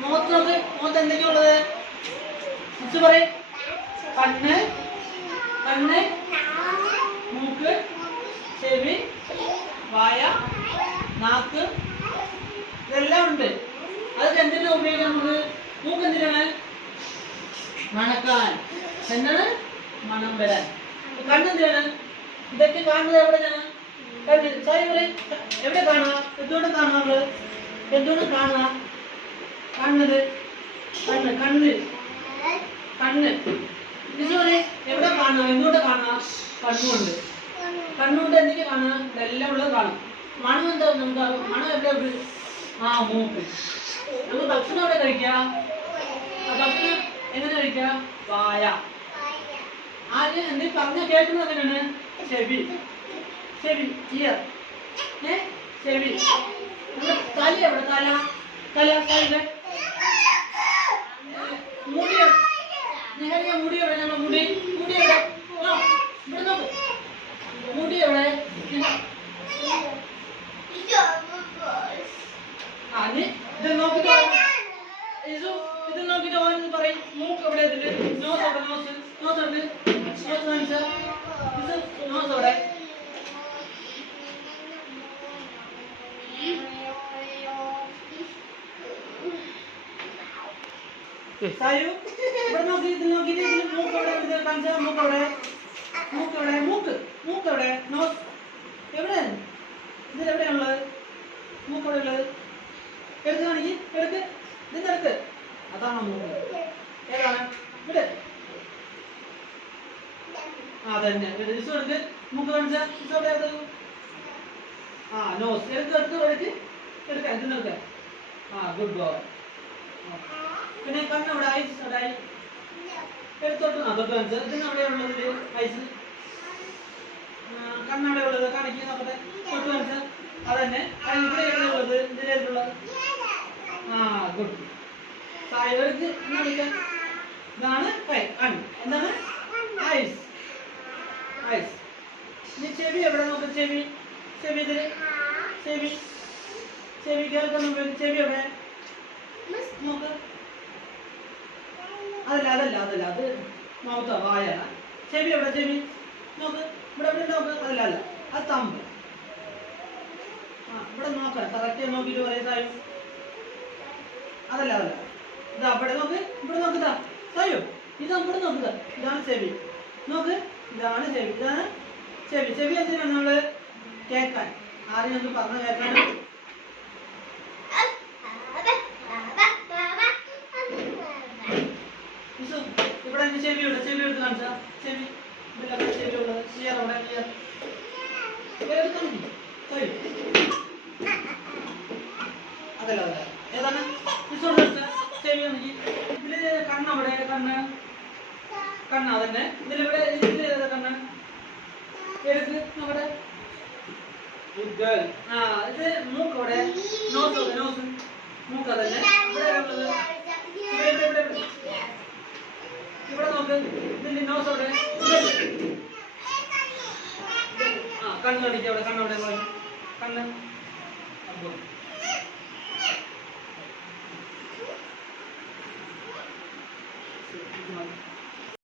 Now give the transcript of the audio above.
മുഖത്ത് നോക്ക്. മുഖത്ത് എന്തൊക്കെയുള്ളത്? മിസ് പറയും. കണ്ണ്, കണ്ണ്, മൂക്ക്, ചെവി, വായ, നാക്ക്, ഇതെല്ലാം ഉണ്ട്. അതൊക്കെ എന്തിനാ ഉപയോഗിക്കാം നമുക്ക്? മൂക്ക് എന്തിനാണ്? മണക്കാൻ. എന്താണ്? മണം വരാൻ. കണ്ണെന്തിനാണ്? ഇതൊക്കെ കാണുന്നത് എവിടെയാണ്? കണ്ണ്. സായി പറയും. എവിടെ കാണുക? എന്തുകൊണ്ട് കാണുക? നമ്മള് എന്തുകൊണ്ട് കാണുക? കാണുന്നത് കണ്ണ്, കണ്ണ്, കണ്ണ്. ഇത് പറയും. എവിടെ കാണുക? എന്തുകൊണ്ട് കാണുക? കണ്ണുകൊണ്ട്. കണ്ണുകൊണ്ട് എന്തൊക്കെ കാണുക? ഇതെല്ലാം ഉള്ളത് കാണും. മണം എന്താ? നമുക്ക് മണം എവിടെ? ആ, മൂക്ക്. നമ്മൾ ഭക്ഷണം എവിടെ കഴിക്കുക? ഭക്ഷണം എങ്ങനെ കഴിക്കുക? വായ. ആദ്യം എന്തെങ്കിലും പറഞ്ഞ കേൾക്കുന്നത് എങ്ങനെയാണ്? ചെവി, ചെവി, ഇയർ. ചെവി. തല എവിടെ? തല, തല, തല. മുടി, നിങ്ങളുടെ മുടി എവിടെ? ഞങ്ങളുടെ മുടി, മുടി എവിടെ? ഇവിടെ നോക്ക്. മുടി എവിടെ? ഇത് നോക്കിട്ട് ഇത് നോക്കിട്ട് ഓൻ പറയും. മൂക്ക് എവിടെ? ഇതില് നോസ് എവിടെ? നോസ്, നോസ് ഉണ്ട്. നോസ് കാണിച്ചാ. ഇത് നോസ് എവിടെ? സായു ഇവിടെ നോക്കി. ഇതിൽ നോക്കിട്ട് ഇതിൽ മൂക്ക് എവിടെ? ഇത് കാണിച്ചാ. മൂക്ക് എവിടെ? മൂക്ക് എവിടെ? മൂക്ക്, മൂക്ക് എവിടെ? നോസ് എവിടെ? ഇതിലെവിടെയാണുള്ളത്? മൂക്ക് എവിടെ ഉള്ളത്? എടുത്ത് കാണിക്ക്. എടുക്ക്. ഇതിന്റെ അടുത്ത്. അതാണോ മൂക്ക്? ഏതാണ്? ഇവിടെ. അതന്നെ. ഇത് എടുക്ക്. മൂക്ക് കാണിച്ചാ. ഇത് എവിടെ? ആ, നോസ്. എടുത്ത് എടുത്ത് എടുക്ക്. എടുക്കാം. ഇതിന്ന് എടുക്കാം. ആ, ഗുഡ് ബോയ്. പിന്നെ കണ്ണെവിടെ? ഐസ് എവിടെ? എടുത്തോട്ട്. ആ, തൊട്ട് കാണിച്ചാൽ. ഇതിന് എവിടെയുള്ളത്? ഐസ്. കണ്ണെവിടെ ഉള്ളത്? കാണിക്കുക. നോക്കട്ടെ. തൊട്ട് കാണിച്ചാൽ. അതന്നെ. ഇവിടെ എവിടെയുള്ളത്? ഇതിലേക്കുള്ളത്? ആ, ഗുഡ്. സായവർക്ക് കാണിക്കാം. ഇതാണ് കണ്ണ്. എന്താണ്? Eyes, eyes. ഇനി ചെവി എവിടെ? നോക്ക്. ചെവി, ചെവി ഇതില്. ചെവി, ചെവി കേൾക്കുന്ന ചെവി എവിടെ? നോക്ക്. അതല്ല, അതല്ല, അതല്ല. അത് മൗത്ത, വായാണ്. ചെവി എവിടെ? ചെവി നോക്ക്. ഇവിടെ എവിടെ? നോക്ക്. അതല്ല, അല്ല. അത് തമ്പ്. ആ, ഇവിടെ നോക്കാം. കറക്റ്റ് നോക്കിയിട്ട് പറയാം. സായു അതല്ല, അതല്ല. ഇതാ ഇവിടെ നോക്ക്. ഇവിടെ നോക്കുതാ. സായു ഇതാ ഇവിടെ നോക്കുക. ഇതാണ് ചെവി. നോക്ക്. ഇതാണ് ചെവി. ഇതാണ് ചെവി. ചെവി എന്തിനാണ്? നമ്മള് കേൾക്കാൻ. ആരെയും നമുക്ക് പറഞ്ഞു കേൾക്കാൻ. ഇവിടെ എന്റെ ചെവി ഉണ്ട്. ചെവി എടുത്ത് കാണിച്ചാ. ചെവി ഇതിലൊക്കെ ചെവി ഉള്ളത്. ക്ലിയർ അവിടെ? ക്ലിയർ. അതല്ല, അതല്ല. ഏതാണ്? ചെവി ആണെങ്കിൽ ഇതില് കണ്ണെവിടെ? കണ്ണ്, കണ്ണ് അതന്നെ. ഇതിലിവിടെ ഇതിൽ ഏതാ കണ്ണ്? എടുക്ക്. നമ്മുടെ ആ, ഇത് മൂക്ക് എവിടെ? നോസ് എവിടെ? നോസ്, മൂക്ക് അതന്നെ. ഇവിടെ ഉള്ളത് ഇവിടെ നോക്ക്. ഇതിന്റെ നോസ് എവിടെ? ആ, കണ്ണ് കാണിക്കുക. അവിടെ കണ്ണെവിടെ? കണ്ണ്.